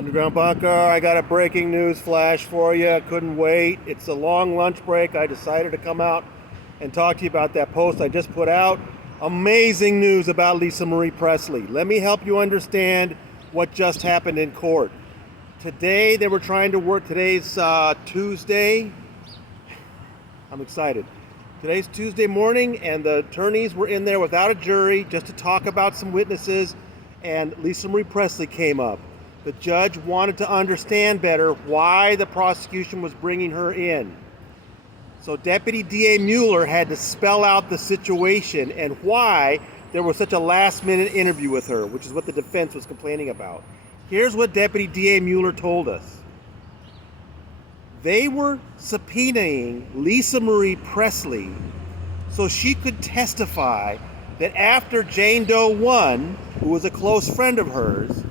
Underground Bunker, I got a breaking news flash for you. Couldn't wait. It's a long lunch break. I decided to come out and talk to you about that post I just put out. Amazing news about Lisa Marie Presley. Let me help you understand what just happened in court. Today they were trying to work. Today's Tuesday. I'm excited. Today's Tuesday morning, and the attorneys were in there without a jury just to talk about some witnesses, and Lisa Marie Presley came up. The judge wanted to understand better why the prosecution was bringing her in. So Deputy DA Mueller had to spell out the situation and why there was such a last-minute interview with her, which is what the defense was complaining about. Here's what Deputy DA Mueller told us. They were subpoenaing Lisa Marie Presley so she could testify that after Jane Doe 1, who was a close friend of hers,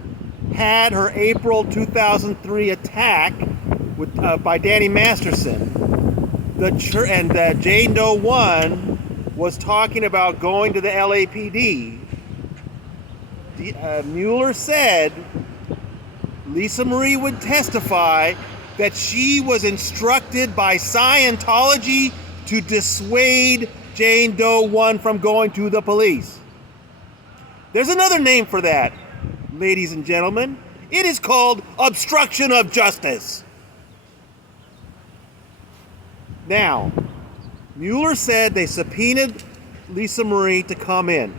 had her April 2003 attack by Danny Masterson, Jane Doe 1 was talking about going to the LAPD. Mueller said Lisa Marie would testify that she was instructed by Scientology to dissuade Jane Doe 1 from going to the police. There's another name for that, ladies and gentlemen. It is called obstruction of justice. Now, Mueller said they subpoenaed Lisa Marie to come in.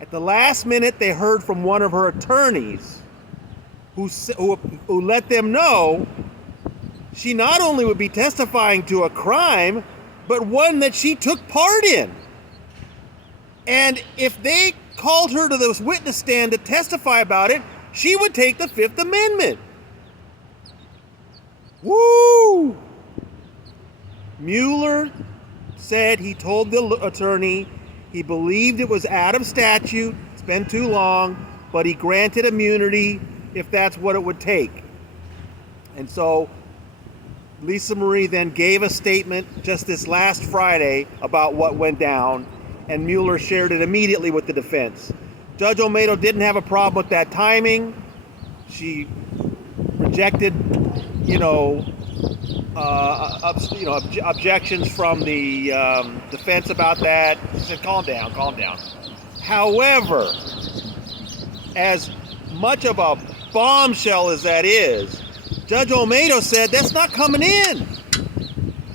At the last minute, they heard from one of her attorneys who let them know she not only would be testifying to a crime, but one that she took part in. And if they called her to the witness stand to testify about it, she would take the Fifth Amendment. Woo! Mueller said he told the attorney he believed it was out of statute, it's been too long, but he granted immunity if that's what it would take. And so Lisa Marie then gave a statement just this last Friday about what went down, and Mueller shared it immediately with the defense. Judge Olmedo didn't have a problem with that timing. She rejected, objections from the defense about that. She said, calm down. However, as much of a bombshell as that is, Judge Olmedo said that's not coming in.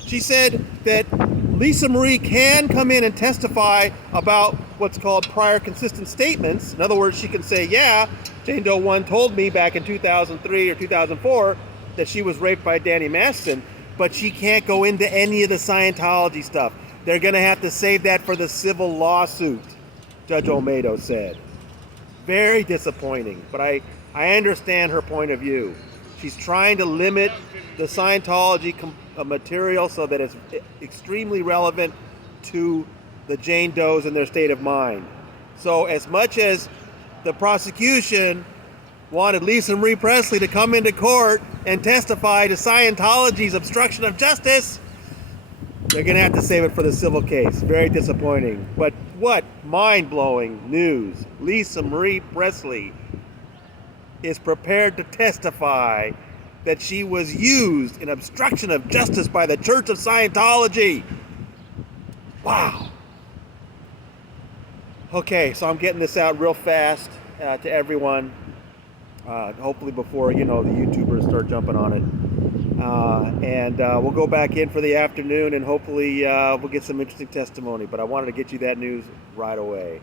She said that Lisa Marie can come in and testify about what's called prior consistent statements. In other words, she can say, yeah, Jane Doe 1 told me back in 2003 or 2004 that she was raped by Danny Masterson, but she can't go into any of the Scientology stuff. They're going to have to save that for the civil lawsuit, Judge Olmedo said. Very disappointing, but I understand her point of view. She's trying to limit the Scientology material so that it's extremely relevant to the Jane Does and their state of mind. So as much as the prosecution wanted Lisa Marie Presley to come into court and testify to Scientology's obstruction of justice, they're going to have to save it for the civil case. Very disappointing. But what mind-blowing news. Lisa Marie Presley is prepared to testify that she was used in obstruction of justice by the Church of Scientology. Wow. Okay, so I'm getting this out real fast to everyone. Hopefully before, the YouTubers start jumping on it. And we'll go back in for the afternoon, and hopefully we'll get some interesting testimony. But I wanted to get you that news right away.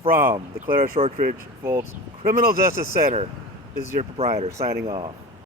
From the Clara Shortridge Foltz Criminal Justice Center, this is your proprietor signing off.